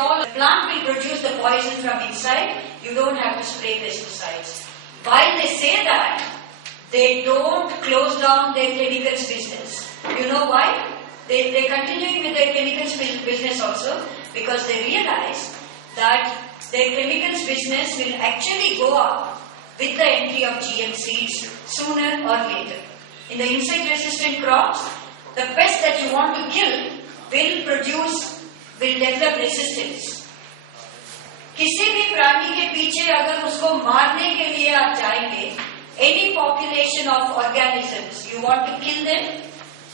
all, the plant will produce the poison from inside. You don't have to spray pesticides. While they say that, they don't close down their chemicals business. You know why? They're continuing with their chemicals business also, because they realize that their chemicals business will actually go up with the entry of GM seeds sooner or later. In the insect-resistant crops, the pest that you want to kill will develop resistance. किसी भी प्राणी के पीछे अगर उसको मारने के लिए आप जाएंगे, any population of organisms, you want to kill them,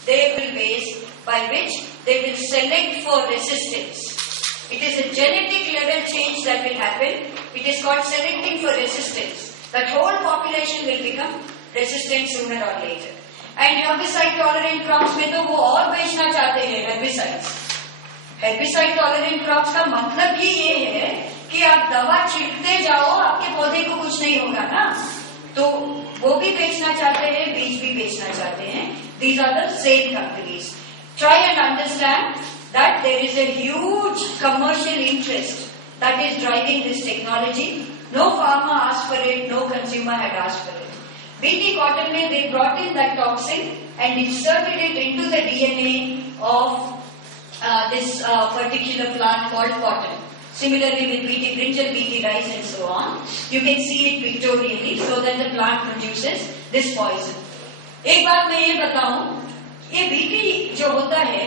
there will be ways by which they will select for resistance. It is a genetic level change that will happen. It is called selecting for resistance. That whole population will become resistant sooner or later. And herbicide tolerant crops में तो वो और बेचना चाहते हैं herbicides. Herbicide tolerant crops का मतलब ही ये है कि आप दवा छिड़कते जाओ, आपके पौधे को कुछ नहीं होगा ना, तो वो भी बेचना चाहते हैं, बीज भी बेचना चाहते हैं. These are the same companies. Try and understand that there is a huge commercial interest that is driving this technology. No farmer asked for it, no consumer had asked for it. BT cotton में they brought in that toxin and inserted it into the DNA of this particular plant called cotton. Similarly with BT brinjal, BT rice and so on, you can see it pictorially so that the plant produces this poison. एक बात मैं ये बताऊं, ये BT जो होता है,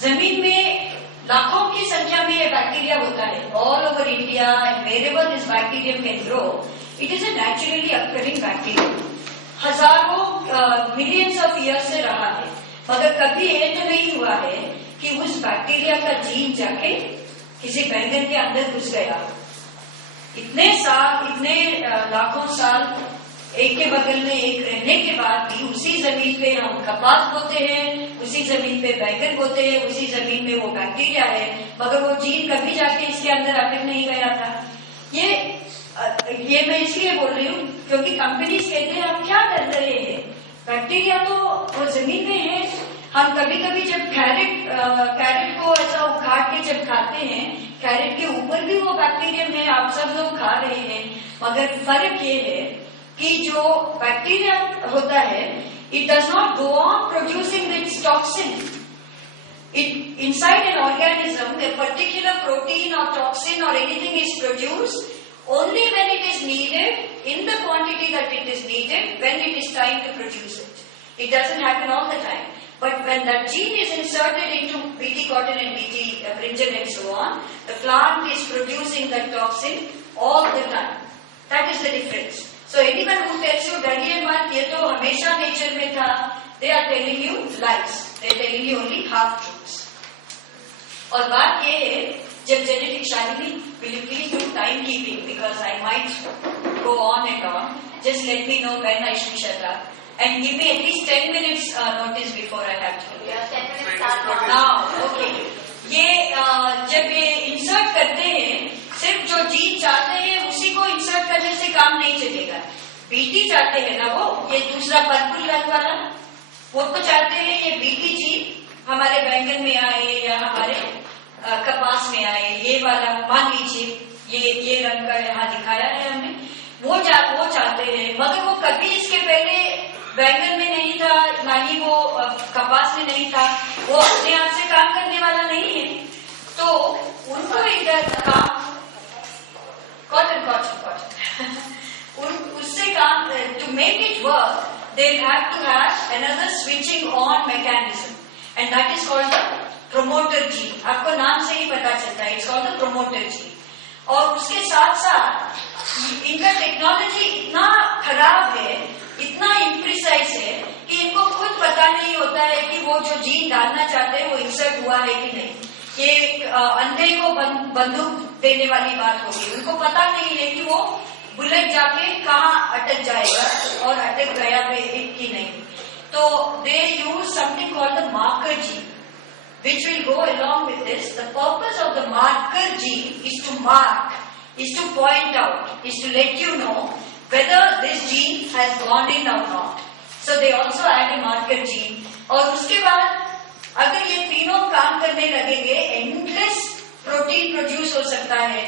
जमीन में लाखों की संख्या में ये बैक्टीरिया होता है. All over India and wherever this bacterium can grow, it is a naturally occurring bacteria. हजारों मिलियंस ऑफ ईयर से रहा है, मगर कभी ये तो नहीं हुआ है कि उस बैक्टीरिया का जीन जाके किसी बैंगन के अंदर घुस गया. इतने साल, इतने लाखों साल एक के बगल में एक रहने के बाद भी उसी जमीन पे हम कपास बोते हैं, उसी जमीन पे बैंगन बोते हैं, उसी जमीन में वो बैक्टीरिया है, मगर वो जीन कभी जाके इसके अंदर अटक नहीं गया था. ये मैं इसलिए बोल रही हूँ क्योंकि कंपनीज कहते हैं हम क्या कर रहे हैं, बैक्टीरिया तो वो जमीन में है. हम कभी कभी जब कैरेट को ऐसा उखाड़ के जब खाते हैं, कैरेट के ऊपर भी वो बैक्टीरियम है, आप सब लोग खा रहे हैं, मगर फर्क ये है कि जो बैक्टीरिया होता है, it does not go on producing its toxin. Inside an organism, a particular protein or toxin or anything is produced only when it is needed, in the quantity that it is needed, when it is time to produce it. It doesn't happen all the time. But when that gene is inserted into BT cotton and BT brinjal and so on, the plant is producing that toxin all the time. That is the difference. So anyone who tells you डरिए मत, ये तो हमेशा nature में था, they are telling you lies. They are telling you only half truths. और बात ये है, जब genetic Shalini, will you please do time keeping because I might go on and on. Just let me know when I should shut up. And give me at least 10 minutes notice before I have to. Yeah, 10 minutes start now. Okay. ये जब ये insert करते हैं, सिर्फ जो gene चाहते हैं उसी को इंसर्ट करने से काम नहीं चलेगा. बीटी चाहते हैं ना, वो ये दूसरा पर्पल रंग वाला, वो तो चाहते हैं ये बीटी जीन हमारे बैंगन में आए या हमारे कपास में आए. ये वाला मान लीजिए ये रंग का यहाँ दिखाया है हमने, वो चाहते हैं, मगर वो कभी इसके पहले बैंगन में नहीं था, ना ही वो कपास में नहीं था. वो अपने आप से काम करने वाला नहीं है, तो उनको इधर काम कॉटन उससे काम, to make it work they have to have another switching on mechanism and that is called the promoter gene. आपको नाम से ही पता चलता है, it's called the promoter gene. और उसके साथ साथ इनका टेक्नोलॉजी इतना खराब है, इतना इम्प्रिसाइज है कि इनको खुद पता नहीं होता है कि वो जो जीन डालना चाहते हैं वो इंसर्ट हुआ है कि नहीं. ये अंधे को बंदूक देने वाली बात होगी. उनको पता नहीं है कि वो बुलेट जाके कहाँ अटक जाएगा और अटक गया कि नहीं. तो they use something called the marker gene which will go along with this. The purpose of the marker gene is to mark, is to point out, is to let you know whether this gene has gone in or not. So they also add a marker gene. और उसके बाद अगर ये तीनों काम करने लगेंगे, endless protein produce हो सकता है,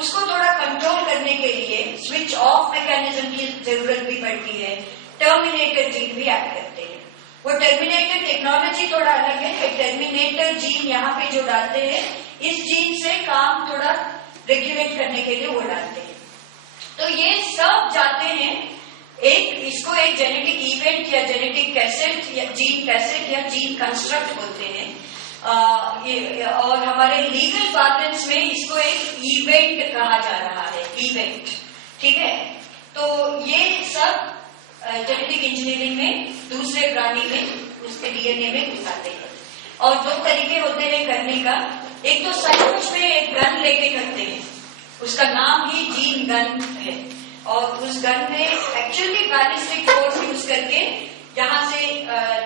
उसको थोड़ा कंट्रोल करने के लिए स्विच ऑफ मैकेनिज्म की जरूरत भी पड़ती है। टर्मिनेटर जीन भी एक्ट करते हैं। वो टर्मिनेटर टेक्नोलॉजी थोड़ा अलग है। टर्मिनेटर जीन यहाँ पे जो डालते हैं, इस जीन से काम थोड़ा रेगुलेट करने के लिए वो डालते हैं। तो ये सब जाते हैं इसको एक जेनेटिक इवेंट या जेनेटिक कैसेट या जीन कंस्ट्रक्ट बोलते हैं। और हमारे लीगल पार्लेंस में इसको एक इवेंट कहा जा रहा है, इवेंट, ठीक है। तो ये सब जेनेटिक इंजीनियरिंग में दूसरे प्राणी में उसके डीएनए में घुसाते हैं। और दो तरीके होते हैं करने का। एक तो सचमुच में एक गन लेके करते हैं, उसका नाम ही जीन गन है, और उस गन में एक्चुअली बैलिस्टिक फोर्स यूज करके यहाँ से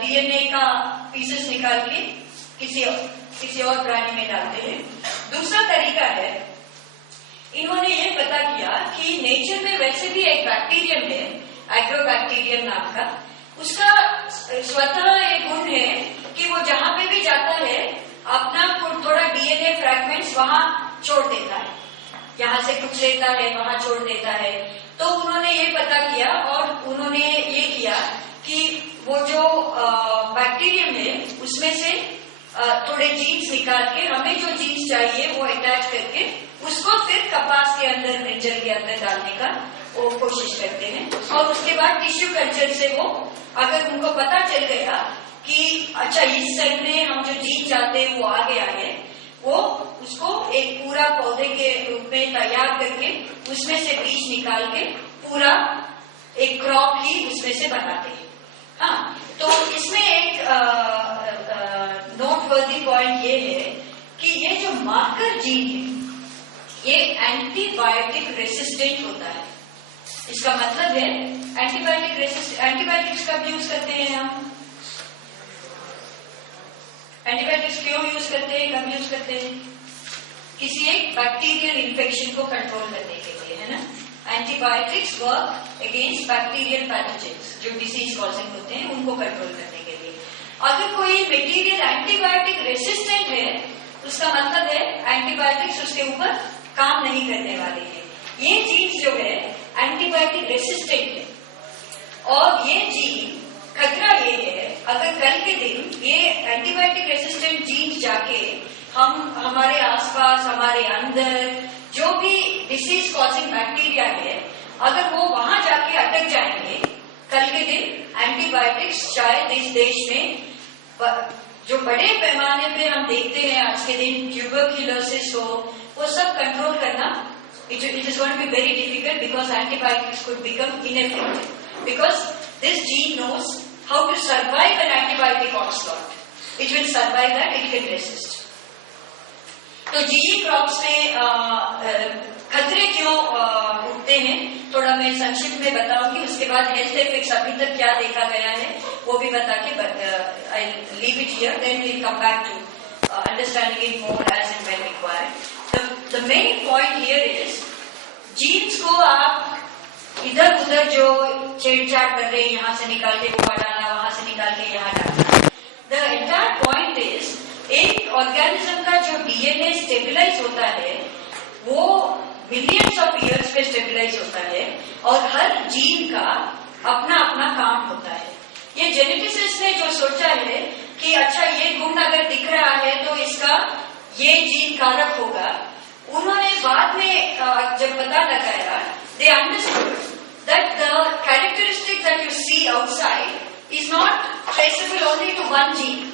डीएनए का पीसेस निकाल के किसी और प्राणी में डालते हैं। दूसरा तरीका है, इन्होंने ये पता किया कि नेचर में वैसे भी एक बैक्टीरियम है, एग्रोबैक्टीरियम नाम का। उसका स्वतः एक गुण है कि वो जहां पे भी जाता है अपना थोड़ा डीएनए फ्रैगमेंट्स वहां छोड़ देता है, यहाँ से कुछ लेता है वहां छोड़ देता है। तो उन्होंने ये पता किया और उन्होंने ये किया कि वो जो बैक्टीरियम है उसमें से थोड़े जीन्स निकाल के हमें जो जीन्स चाहिए वो अटैच करके उसको फिर कपास के अंदर, ब्रिंजल के अंदर डालने का वो कोशिश करते हैं। और उसके बाद टिश्यू कल्चर से वो, अगर उनको पता चल गया कि अच्छा इस सेल में हम जो जीन चाहते हैं वो आ गया है, वो उसको एक पूरा पौधे के रूप में तैयार करके उसमें से बीज निकाल के पूरा एक क्रॉप ही उसमें से बनाते हैं। हाँ, तो इसमें एक नोटवर्दी पॉइंट ये है कि ये जो मार्कर जीन है ये एंटीबायोटिक रेसिस्टेंट होता है। इसका मतलब है एंटीबायोटिक्स कब यूज करते हैं हम? एंटीबायोटिक्स क्यों यूज करते हैं, कब यूज करते हैं? किसी एक बैक्टीरियल इन्फेक्शन को कंट्रोल करने के लिए, है ना। Antibiotics work against bacterial pathogens जो डिसीज कॉजिंग होते हैं, उनको कंट्रोल करने के लिए। अगर कोई मटेरियल एंटीबायोटिक रेसिस्टेंट है, उसका मतलब है एंटीबायोटिक्स उसके ऊपर काम नहीं करने वाले हैं। ये जीन जो है एंटीबायोटिक रेसिस्टेंट है, और ये जीन, खतरा ये है अगर कल के दिन ये एंटीबायोटिक रेसिस्टेंट जीन जाके हमारे आसपास, हमारे अंदर जो भी डिसीज कॉजिंग बैक्टीरिया है, अगर वो वहां जाके अटक जाएंगे, कल के दिन एंटीबायोटिक्स शायद इस देश में जो बड़े पैमाने पे हम देखते हैं आज के दिन, ट्यूबरक्यूलोसिस हो, वो सब कंट्रोल करना it is going to be very difficult because antibiotics could become ineffective because this gene knows how to survive an antibiotic onslaught. It will survive that, it can resist. तो GE crops में खतरे क्यों उठते हैं थोड़ा मैं संक्षिप्त में बताऊंगी, उसके बाद हेल्थ इफेक्ट्स अभी तक क्या देखा गया है वो भी बता के I leave it here, then we come back to understanding it more as and when required. The main point here is genes को आप इधर उधर जो छेड़छाड़ कर रहे हैं, यहाँ से निकाल के वहां डालना, वहां से निकाल के यहाँ डालना। The entire point is एक ऑर्गेनिज्म का जो डीएनए स्टेबलाइज होता है वो मिलियंस ऑफ ईयर्स पे स्टेबलाइज होता है, और हर जीन का अपना अपना काम होता है। ये जेनेटिसिस्ट ने जो सोचा है कि अच्छा ये गुण अगर दिख रहा है तो इसका ये जीन कारक होगा, उन्होंने बाद में जब पता लगाया, they understood that the characteristic that you see outside is not traceable only to one gene.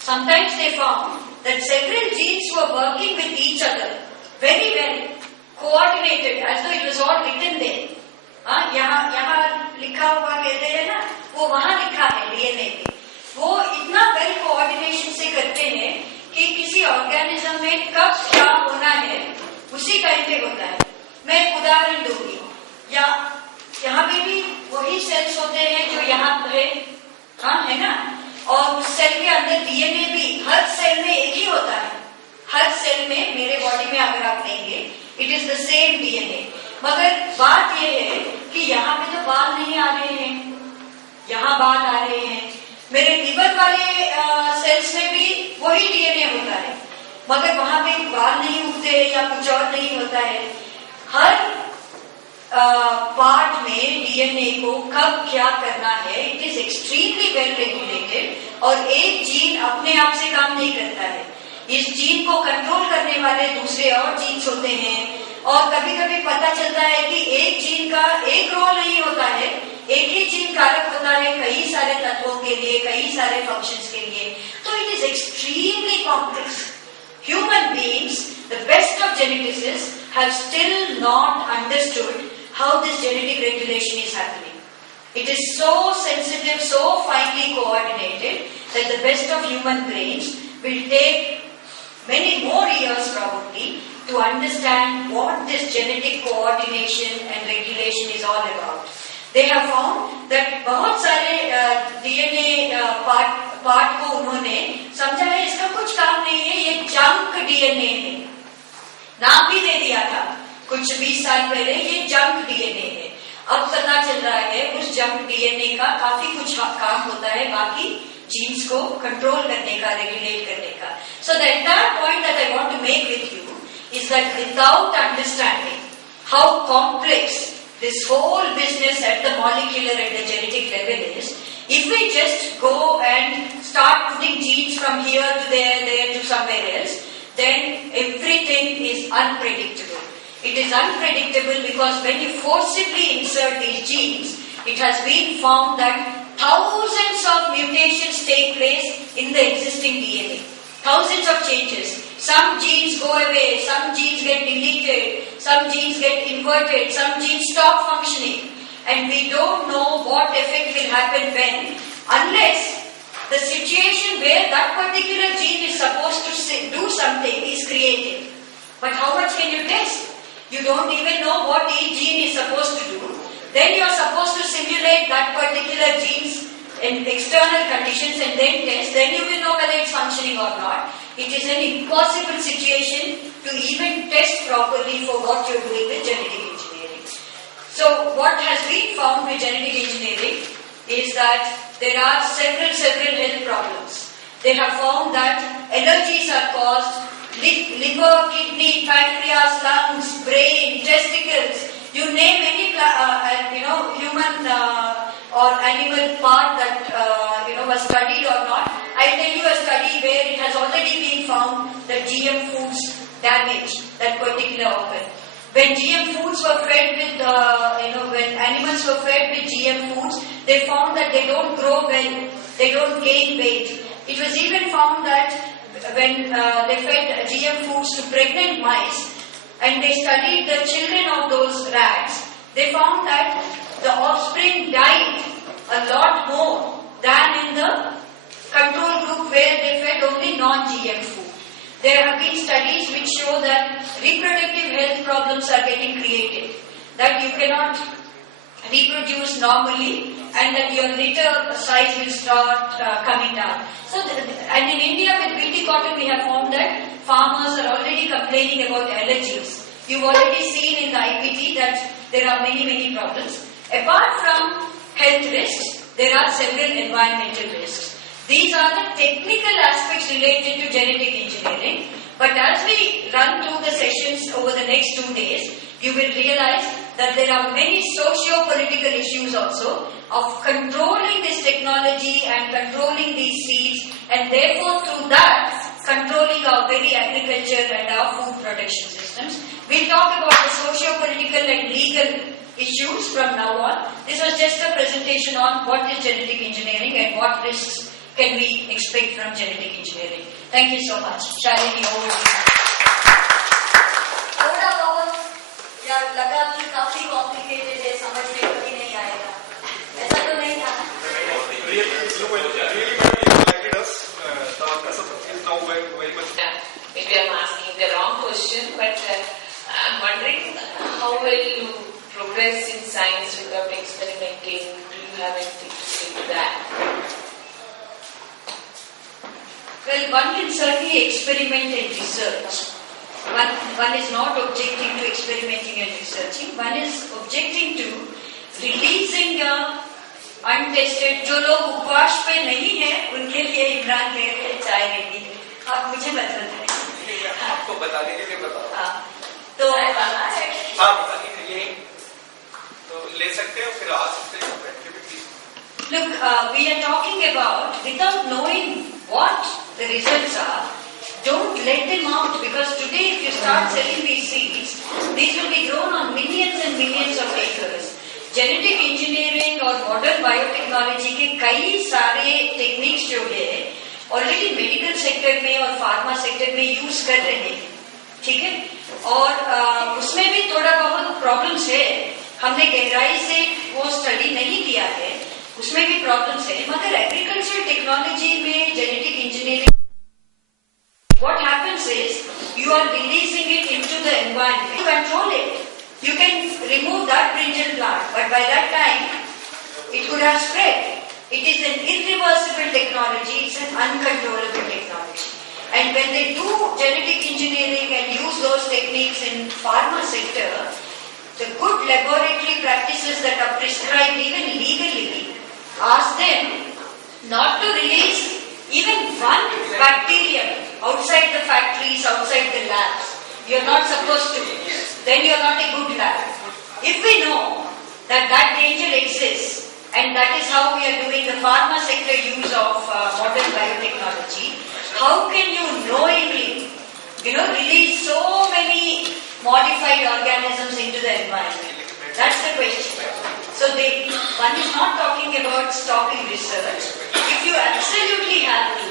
Sometimes they found that several genes were working with each other very well, coordinated as though it was all written there. यहाँ लिखा हुआ कहते हैं ना, वो वहां लिखा है डीएनए पे। वो इतना वेल कोऑर्डिनेशन से करते हैं कि किसी ऑर्गेनिज्म में कब क्या होना है उसी टाइम पे होता है। मैं एक उदाहरण दूंगी, या यहाँ पे भी वही सेल्स होते हैं जो यहाँ है, हाँ है ना, और उस सेल के अंदर डीएनए भी हर सेल में एक ही होता है। हर सेल में मेरे बॉडी में अगर आप देंगे it is the same DNA, मगर बात यह है कि यहाँ पे तो बाल नहीं आ रहे हैं, यहाँ बाल आ रहे हैं। मेरे लिवर वाले सेल्स में भी वही डीएनए होता है, मगर वहां पे बाल नहीं उगते या कुछ और नहीं होता है। हर पार्ट में डीएनए को कब क्या करना है, it is extremely well regulated और एक जीन अपने आप से काम नहीं करता है। इस जीन को कंट्रोल करने वाले दूसरे और जीन्स होते हैं और कभी कभी पता चलता है कि एक जीन का एक रोल नहीं होता है, एक ही जीन कारक होता है कई सारे तत्वों के लिए, कई सारे फंक्शंस के लिए। तो it is extremely complex. Human beings, the best of geneticists, have still not understood how this genetic regulation is happening. It is so sensitive, so finely coordinated that the best of human brains will take many more years probably to understand what this genetic coordination and regulation is all about. They have found that बहुत सारे DNA part को उन्होंने समझा है इसका कुछ काम नहीं है, ये जंक डीएनए है, नाम भी दे दिया था कुछ 20 साल पहले, ये जंक डीएनए है। अब पता चल रहा है उस जंक डीएनए का काफी कुछ काम होता है बाकी जीन्स को कंट्रोल करने का, रेगुलेट करने का। So the entire point that I want to make with you is that without understanding how complex this whole business at the molecular and the genetic level is, if we just go and start putting genes from here to there to somewhere else, then everything is unpredictable. It is unpredictable because when you forcibly insert these genes, it has been found that thousands of mutations take place in the existing DNA. Thousands of changes. Some genes go away, some genes get deleted, some genes get inverted, some genes stop functioning. And we don't know what effect will happen when, unless the situation where that particular gene is supposed to do something is created. But how much can you test? You don't even know what each gene is supposed to do. Then you are supposed to simulate that particular gene's in external conditions and then test. Then you will know whether it's functioning or not. It is an impossible situation to even test properly for what you're doing with genetic engineering. So what has been found with genetic engineering is that there are several health problems. They have found that allergies are caused liver, kidney, pancreas, lungs, brain, testicles. You name any human or animal part that was studied or not. I'll tell you a study where it has already been found that GM foods damage that particular organ. When GM foods were fed with, when animals were fed with GM foods, they found that they don't grow well, they don't gain weight. It was even found that when they fed GM foods to pregnant mice and they studied the children of those rats, they found that the offspring died a lot more than in the control group where they fed only non-GM food. There have been studies which show that reproductive health problems are getting created, that you cannot reproduce normally and that your litter size will start coming down. So, and in India with BT cotton we have found that farmers are already complaining about allergies. You've already seen in the IPT that there are many problems. Apart from health risks, there are several environmental risks. These are the technical aspects related to genetic engineering. But as we run through the sessions over the next 2 days, you will realize that there are many socio-political issues also of controlling this technology and controlling these seeds, and therefore through that controlling our very agriculture and our food production systems. We'll talk about the socio-political and legal issues from now on. This was just a presentation on what is genetic engineering and what risks can we expect from genetic engineering. Thank you so much. Shalini, over to you. थोड़ा बहुत या लगा कि काफी complicated है, समझ में कभी नहीं आएगा, ऐसा तो नहीं था? Maybe I'm asking the wrong question, but I'm wondering how will you progress in science without experimenting? Do you have anything to say to that? Well, one can certainly experiment and research. One is not objecting to experimenting and researching. One is objecting to releasing untested. जो लोग उपवास पे नहीं है, उनके लिए इमरान ले चाय रेडी. आप मुझे मत बताइए. आपको बताने के लिए बता रहा हूँ। तो हाँ बताइए यही तो ले सकते हो फिर आ सकते हो बैठ के भी ठीक। look, we are talking about without knowing what the results are. Don't let them out, because today if you start selling these seeds, these will be grown on millions and millions of acres. Genetic engineering और modern biotechnology के कई सारे techniques जो है already medical sector में और pharma sector में use कर रहे हैं, ठीक है। और उसमें भी थोड़ा बहुत प्रॉब्लम्स है, हमने गहराई से वो स्टडी नहीं किया है, उसमें भी प्रॉब्लम्स है। मगर एग्रीकल्चर टेक्नोलॉजी में genetic engineering what happens is you are releasing it into the environment. You control it. You can remove that brinjal plant, but by that time it could have spread. It is an irreversible technology. It's an uncontrollable technology. And when they do genetic engineering and use those techniques in pharma sector, the good laboratory practices that are prescribed even legally ask them not to release even one bacterium outside the factories, outside the labs. You're not supposed to. Then you're not a good lab. If we know that that danger exists, and that is how we are doing the pharma sector use of modern biotechnology, how can you knowingly, release so many modified organisms into the environment? That's the question. So one is not talking about stopping research. If you absolutely have to,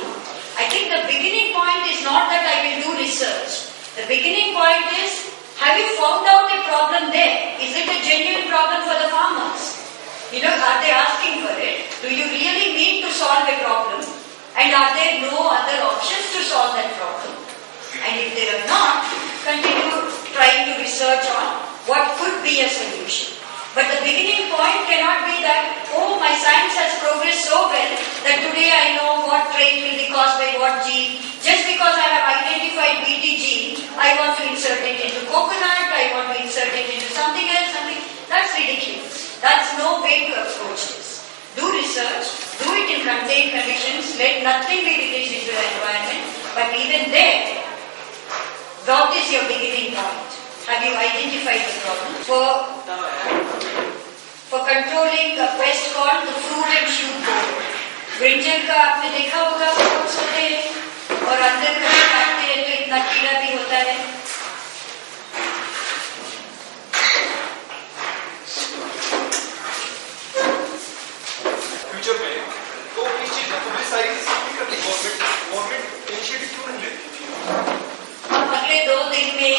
I think the beginning point is not that I will do research. The beginning point is, have you found out a problem there? Is it a genuine problem for the farmers? Are they asking for it? Do you really need to solve a problem? And are there no other options to solve that problem? And if there are not, continue trying to research on what could be a solution. But the beginning point cannot be that, oh, my science has progressed so well that today I know what trait will be caused by what gene. Just because I have identified BT gene, I want to insert it into coconut, I want to insert it into something else, That's ridiculous. That's no way to approach this. Do research, do it in contained conditions, let nothing be released into the environment, but even there, what is your beginning point? Have you identified the problem? For controlling a pest called the fruit and shoot borer. Brinjal का आपने देखा होगा, fruits होते हैं और अंदर कभी काटते हैं तो इतना कीड़ा भी होता है। फ्यूचर में तो इस चीज को पब्लिसाइज करनी गवर्नमेंट इनिशिएटिव क्यों नहीं लेती? अगले 2 दिन में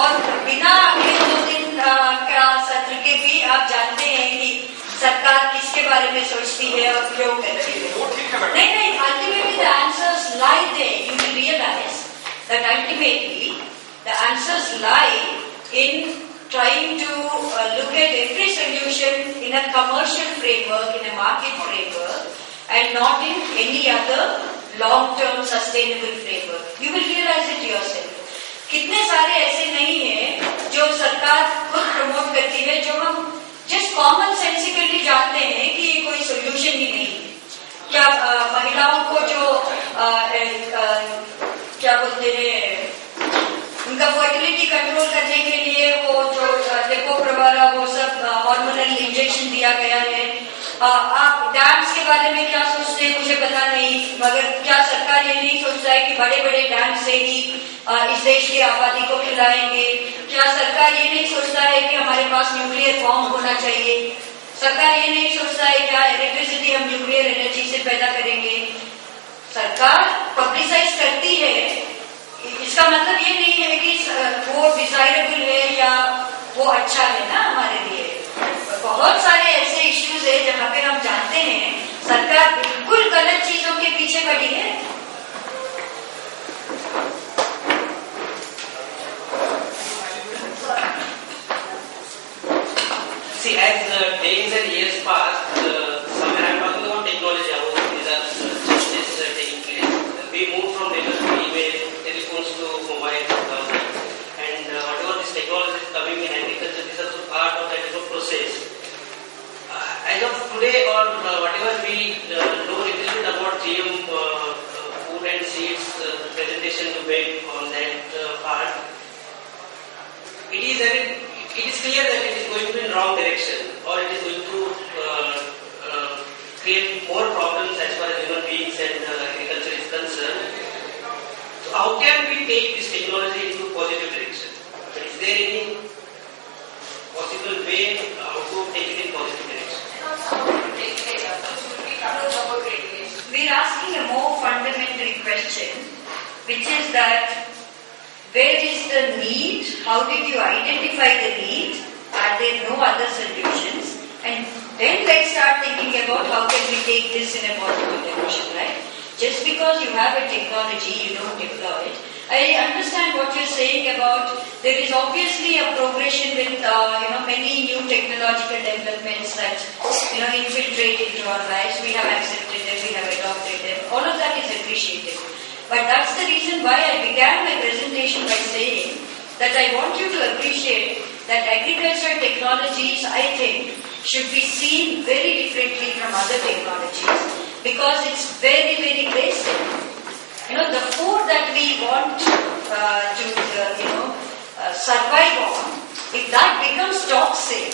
और बिना अगले 2 दिन का सत्र के भी आप जानते हैं कि सरकार किसके बारे में सोचती है और क्यों करती है। नहीं, ultimately the answers lie there. You will realise that ultimately the answers lie in trying to look at every solution in a commercial framework, in a market framework, and not in any other long-term sustainable framework. You will realize it yourself. कितने सारे ऐसे नहीं हैं जो सरकार खुद promote करती है, जो हम जस्ट कॉमन सेंसिकली जानते हैं कि ये कोई सोल्यूशन ही नहीं है। क्या महिलाओं को जो क्या बोलते हैं, उनका फर्टिलिटी कंट्रोल करने के लिए वो जो डेपो-प्रवारा वो सब हार्मोनल इंजेक्शन दिया गया है। आप डैम्स के बारे में क्या सोचते हैं मुझे पता नहीं, मगर क्या सरकार ये नहीं सोचता है कि बड़े बड़े डैम से ही इस देश की आबादी को खिलाएंगे? क्या सरकार ये नहीं सोचता है कि हमारे पास न्यूक्लियर बॉम्ब होना चाहिए? सरकार ये नहीं सोचता है क्या इलेक्ट्रिसिटी हम न्यूक्लियर एनर्जी से पैदा करेंगे? सरकार पब्लिसाइज करती है, इसका मतलब ये नहीं है कि वो डिजायरेबल है या वो अच्छा है ना हमारे लिए। बहुत सारे ऐसे इश्यूज है जहाँ पे हम जानते हैं सरकार बिल्कुल गलत चीजों के पीछे पड़ी है। See, as days and years pass, somewhere I'm talking about technology, these are changes taking place. We move from letters to email, telephones to mobile, and whatever this technology is coming in agriculture, these are also part of that process. As of today, or whatever we know a little bit about GM food and seeds, presentation you made on that, is clear that it is going to be in wrong direction, or it is going to create more problems as far as human beings and agriculture is concerned. So how can we take this technology into positive direction? Is there any possible way how to take it in positive direction? We're asking a more fundamental question, which is that where is the need? How did you identify the need? Are there no other solutions? And then let's start thinking about how can we take this in a positive direction, right? Just because you have a technology, you don't deploy it. I understand what you're saying about there is obviously a progression with many new technological developments that infiltrate into our lives. We have accepted them, we have adopted them. All of that is appreciated. But that's the reason why I began my presentation by saying that I want you to appreciate that agricultural technologies, I think, should be seen very differently from other technologies because it's very, very basic. The food that we want to survive on, if that becomes toxic,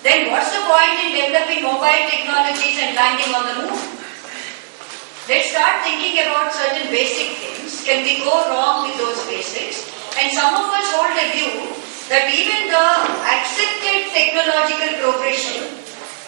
then what's the point in developing mobile technologies and landing on the moon? Let's start thinking about certain basic things. Can we go wrong with those basics? And some of us hold a view that even the accepted technological progression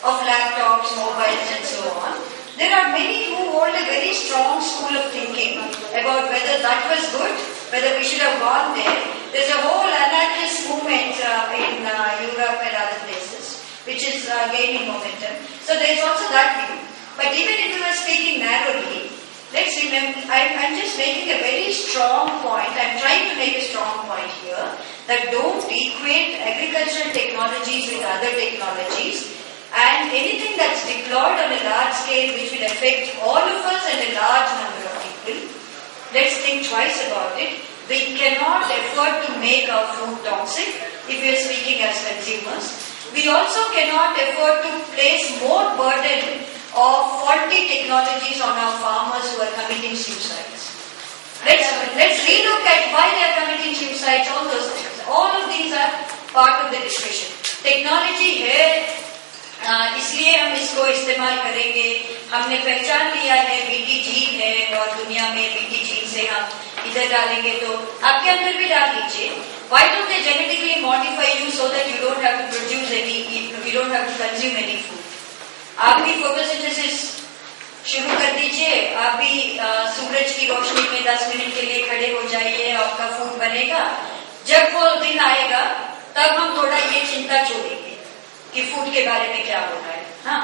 of laptops, mobiles and so on, there are many who hold a very strong school of thinking about whether that was good, whether we should have gone there. There's a whole anarchist movement in Europe and other places, which is gaining momentum. So there's also that view. But even if we were speaking narrowly, let's remember, I'm just making a very strong point. I'm trying to make a strong point here that don't equate agricultural technologies with other technologies. And anything that's deployed on a large scale which will affect all of us and a large number of people, let's think twice about it. We cannot afford to make our food toxic if we are speaking as consumers. We also cannot afford to place more burden of faulty technologies on our farmers who are committing suicides. Let's relook at why they are committing suicides, all those things. All of these are part of the discussion. Technology है, इसलिए हम इसको इस्तेमाल करेंगे. हमने पहचान लिया है बीटी जीन है और दुनिया में बीटी जीन से हम इधर डालेंगे तो आपके अंदर भी डाल दीजिए. Why don't they genetically modify you so that you don't have to produce you don't have to consume any food? आप भी फोटोसिंथेसिस शुरू कर दीजिए. आप भी सूरज की रोशनी में 10 मिनट के लिए खड़े हो जाइए. आपका फूड बनेगा. जब वो दिन आएगा तब हम थोड़ा ये चिंता छोड़ेंगे कि फूड के बारे में क्या हो रहा है. हाँ.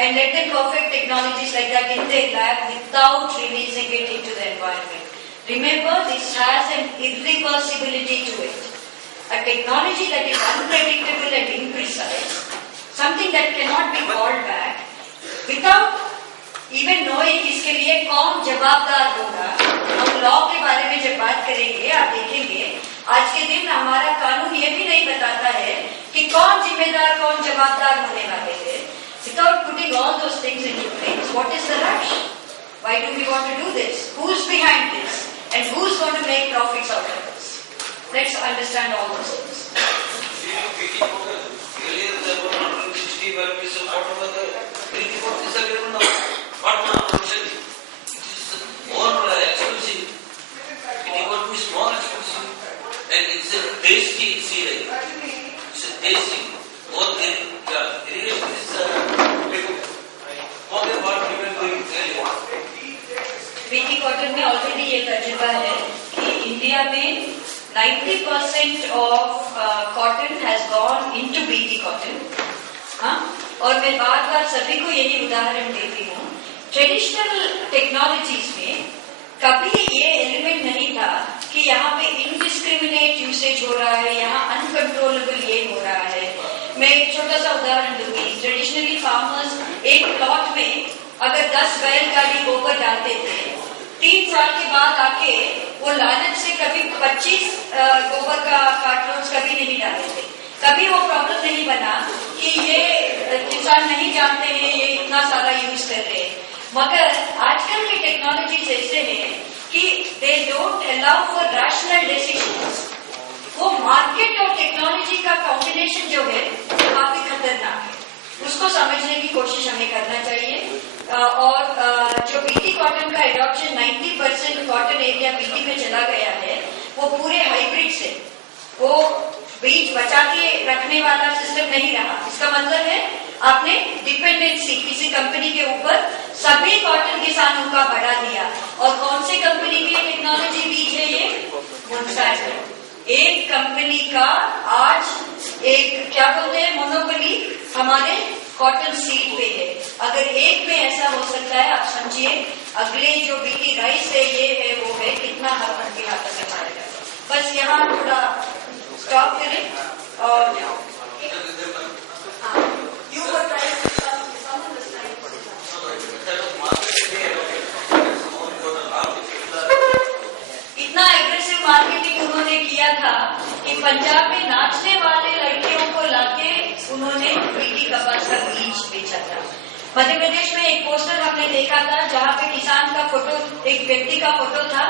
And let them perfect technologies like that in their lab without releasing it into the environment. Remember, this has an irreversibility to it. A technology that is unpredictable and imprecise, something that cannot be called back, without even knowing इसके लिए कौन जवाबदार होगा. हम law के बारे में जब बात करेंगे आप देखेंगे आज के दिन हमारा कानून ये भी नहीं बताता है कि कौन जिम्मेदार कौन जवाबदार होने वाले हैं. Without putting all those things into place, what is the rush? Why do we want to do this? Who's behind this? And who's going to make profits out of this? Let's understand all those things. Earlier there were 160 varieties of cotton, but the BT cotton is available now. Cotton production, it is more expensive. BT cotton is more expensive, and it's a tasty seed. It's a tasty. Both irrigation is more than what we were doing earlier. BT cotton में already ये तजुर्बा है कि India में 90% of cotton has gone into BT cotton. हाँ, और मैं बार बार सभी को यही उदाहरण देती हूँ. ट्रेडिशनल टेक्नोलॉजीज में कभी ये एलिमेंट नहीं था कि यहाँ पे इनडिस्क्रिमिनेट यूसेज हो रहा है, यहाँ अनकंट्रोलेबल ये हो रहा है. मैं एक छोटा सा उदाहरण दूंगी. ट्रेडिशनली फार्मर्स एक प्लॉट में अगर 10 बैलगाड़ी गोबर डालते थे, 3 साल के बाद आके वो लालच से कभी 25 गोबर का कार्टून्स कभी नहीं डाले थे. कभी वो प्रॉब्लम नहीं बना कि ये किसान नहीं जानते हैं ये इतना सारा यूज कर रहे हैं. मगर आजकल की टेक्नोलॉजीज ऐसे हैं कि they don't allow for rational decisions. वो मार्केट और टेक्नोलॉजी का कॉम्बिनेशन जो है वो काफी खतरनाक है, उसको समझने की कोशिश हमें करना चाहिए। और जो बीटी कॉटन का एडॉप्शन 90% कॉटन एरिया बीटी में चला गया है, वो पूरे हाइब्रिड से, वो बीज बचा के रखने वाला सिस्टम नहीं रहा। इसका मतलब है आपने डिपेंडेंसी किसी कंपनी के ऊपर सभी कॉटन किसानों का बढ़ा दिया। और कौन सी कंपनी की टेक्नोलॉजी बीज है ये? मोनसैंटो। एक कंपनी का आज एक क्या बोलते हैं मोनोपोली हमारे कॉटन सीड पे है। अगर एक में ऐसा हो सकता है, आप समझिए अगले जो बीटी राइस है, ये है, वो है, कितना हर के हाथ में मारेगा। बस यहाँ थोड़ा स्टॉप करें और इतना एग्रेसिव मार्केटिंग उन्होंने किया था कि पंजाब में नाचने वाले लड़कियों को लाके उन्होंने बीटी कपास का बीज बेचा था। मध्य प्रदेश में एक पोस्टर हमने देखा था जहाँ पे किसान का फोटो, एक व्यक्ति का फोटो था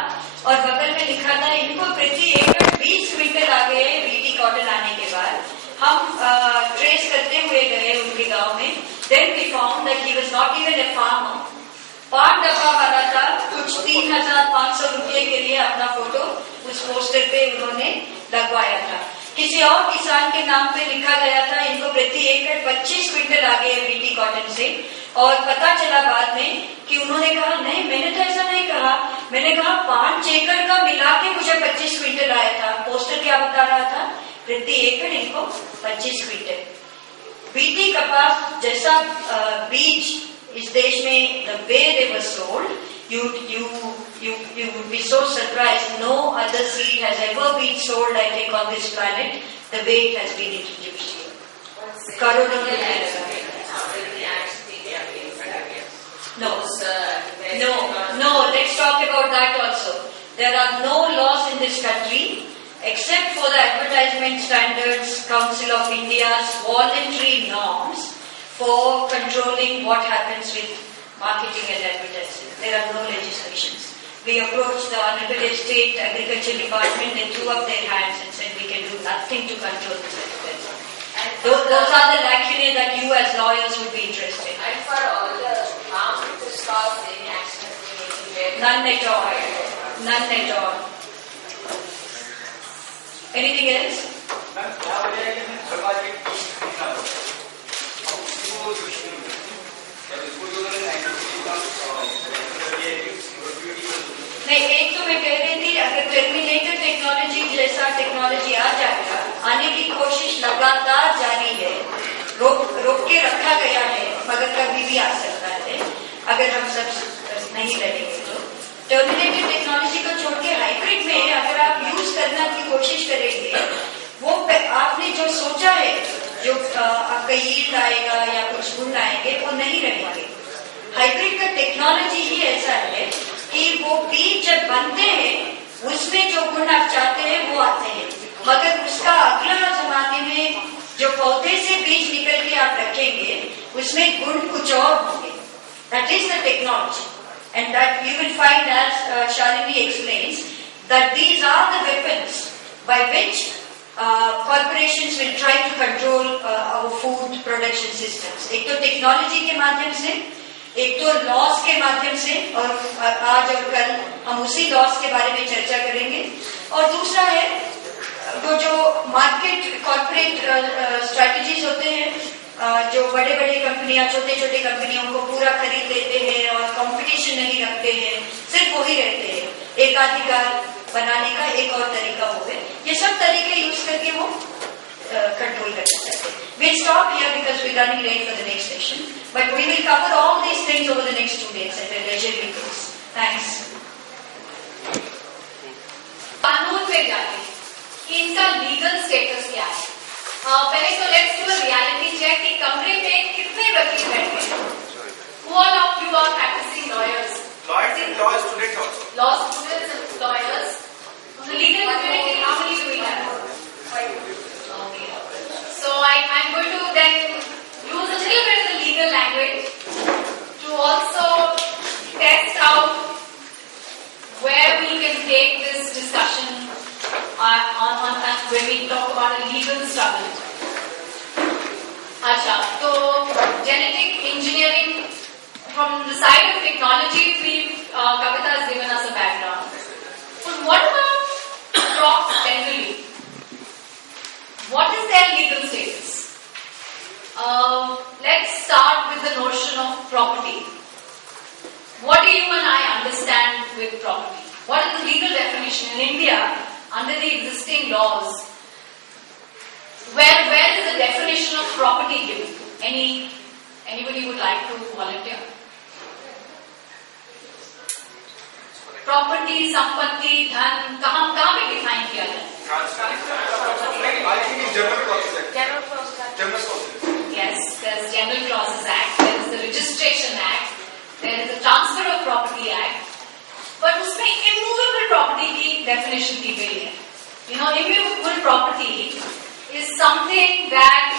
और बगल में लिखा था इनको प्रति एकड़ 20 क्विंटल आ गए बीटी कॉटन आने के बाद। हम ट्रेस करते हुए गए उनके गांव में, then we found that he was not even a farmer. 5 डब्बा वाला था, कुछ 3,500 रुपये के लिए अपना फोटो उस पोस्टर पे उन्होंने लगवाया था। किसी और किसान के नाम पे लिखा गया था इनको प्रति एकड़ 25 क्विंटल आ गए बीटी कॉटन से। और पता चला बाद में कि उन्होंने कहा नहीं, मैंने तो ऐसा नहीं कहा, मैंने कहा 5 एकड़ का मिला के मुझे 25 क्विंटल आया था। पोस्टर क्या बता रहा था? प्रति एकड़ इनको 25 क्विंटल। बीटी कपास जैसा बीज इस देश में, the way they were sold, you would be so surprised. No other seed has ever been sold, I think, on this planet the way it has been introduced here. करोड़ों रुपए लगा। No. Let's talk about that also. There are no laws in this country except for the Advertisement Standards Council of India's voluntary norms for controlling what happens with marketing and advertising. There are no legislations. We approached the Honorable State Agriculture Department, they threw up their hands and said we can do nothing to control this advertising. Those are the lacunae that you as lawyers would be interested in. And for all the harm to stop any action taken. None at all. None at all. Anything else? नहीं, एक तो मैं कह रही थी अगर terminator technology जैसा technology आ जाएगा, आने की कोशिश लगातार जारी है, रोक के रखा गया है, मगर कभी भी आ सकता है अगर हम सब नहीं लड़ेंगे तो। टर्मिनेटेड टेक्नोलॉजी को छोड़ के हाइब्रिड में अगर आप यूज करने की कोशिश करेंगे, वो आपने जो सोचा है, जो आपका यील्ड आएगा या कुछ गुण आएंगे, वो नहीं रहेंगे। हाइब्रिड का टेक्नोलॉजी ही ऐसा है कि वो बीज जब बनते हैं उसमें जो गुण आप चाहते हैं वो आते हैं, मगर उसका अगला जमाने में जो पौधे से बीज निकल के आप रखेंगे उसमें गुण कुछ और होंगे। That is the technology and that you will find, as Shalini explains, that these are the weapons by which corporations will try to control our food production systems. एक तो टेक्नोलॉजी के माध्यम से, एक तो लॉस के माध्यम से, और आज और कल हम उसी लॉस के बारे में चर्चा करेंगे। और दूसरा है वो जो मार्केट कॉर्पोरेट स्ट्रैटेजीज होते हैं, जो बड़े बड़े कंपनियां छोटे छोटे कंपनियों को पूरा खरीद लेते हैं और कंपटीशन नहीं रखते हैं, सिर्फ वही रहते हैं, एकाधिकार बनाने का एक और तरीका हो गया। ये सब तरीके यूज करके वो कंट्रोल करना चाहते हैं। We'll stop here because we're running late for the next session, but we will cover all these things over the next 2 days at a leisurely pace. Thanks. कानून पे जाके कि इनका लीगल स्टेटस क्या है। पहले तो let's do a reality check कि कमरे में कितने वकील बैठे हैं। Who all of you are practicing lawyers? Lawyers and law students also. Law students and lawyers. The legal community, how many do we have? Okay. So I'm going to then use a little bit of the legal language to also test out where we can take this discussion on अच्छा, तो genetic engineering from the side of technology, Kavita has given us a background. But what about crops generally? What is their legal status? Let's start with the notion of property. What do you and I understand with property? What is the legal definition in India under the existing laws? Where is the definition of property given? Anybody would like to volunteer? Property, संपत्ति, धन कहाँ पे define किया जाए? I think in General Clauses Act. General clause. General Clauses. Yes, there's General Clauses Act, there is the Registration Act, there is the Transfer of Property Act, but उसमें immovable property की definition दी गई है. You know, immovable property is something that